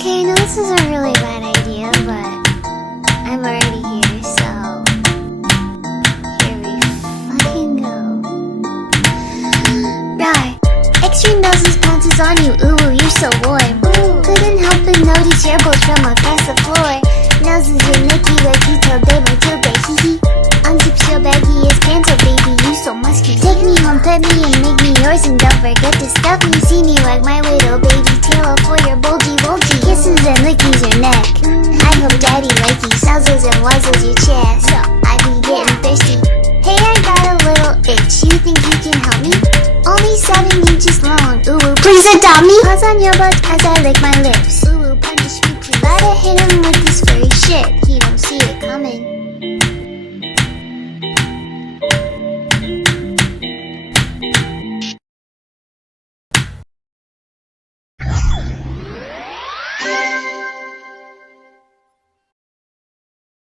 Okay, I know this is a really bad idea, but I'm already here, so here we fucking go. Right. Extreme noses pounces on you, ooh, you're so warm. Ooh. Couldn't help but notice your balls from across the floor. Noses are nicky like you till day by till day, hee hee. Unzips your baggy as pants, oh baby, you so musky. Take me home, pet me and make me yours, and don't forget to stuff me. See me like my little baby tail off for your bulgy. Kisses and lickies your neck. I hope daddy likes you, nuzzles and wuzzles your chest. I be getting thirsty. Hey, I got a little itch, you think you can help me? Only 7 inches long, ooh, please adopt me. Pause on your butt as I lick my lips.